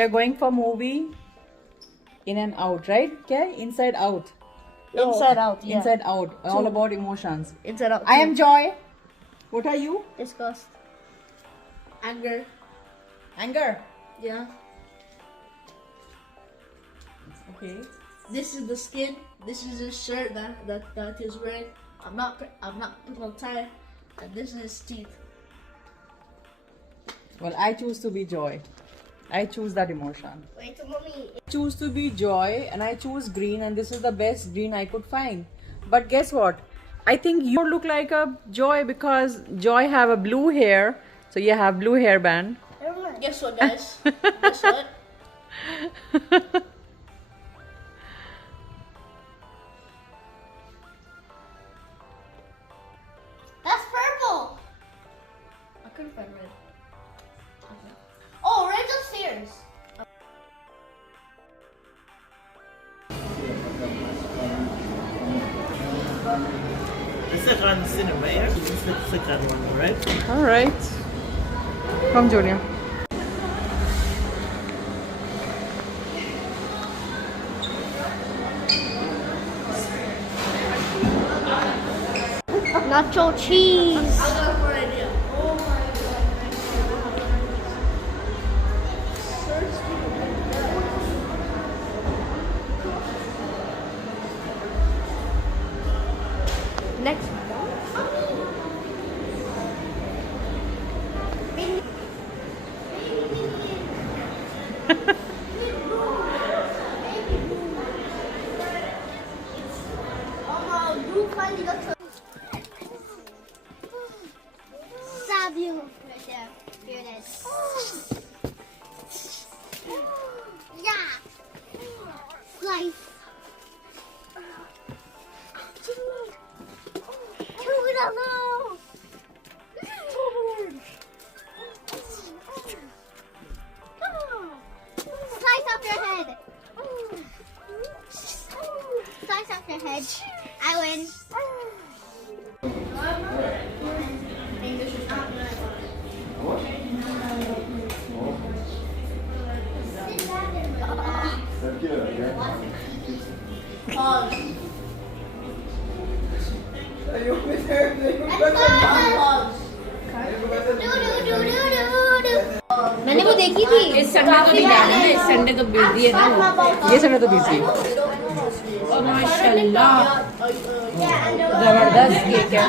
They're going for movie in and out, right? Okay, inside out. Inside out. Yeah. Inside out. All about emotions. Inside out. I am Joy. What are you? Disgust. Anger. Anger. Yeah. Okay. This is the skin. This is his shirt that he's wearing. I'm not putting on tie. And this is his teeth. Well, I choose to be Joy. I choose that emotion. Wait, mommy. I choose to be Joy and I choose green, and this is the best green I could find. But guess what? I think you look like a Joy because Joy have a blue hair. So you have blue hairband. Guess what, guys? Guess what? That's purple. I couldn't find red. Oh, red's upstairs. The second cinema, yeah? This is the second one, right? All right. Come, Junior. Nacho cheese. I got a good idea. Oh my god. Next. Sabe right there. Here it is. Yeah. Life. Hello. Slice off your head. Slice off your head. I win. Pause. मैंने वो देखी थी इस Sunday तो नहीं जाना है, इस संडे तो बिजी है ना। ये समय तो बिजी है। माशाल्लाह, जबरदस्त केक है।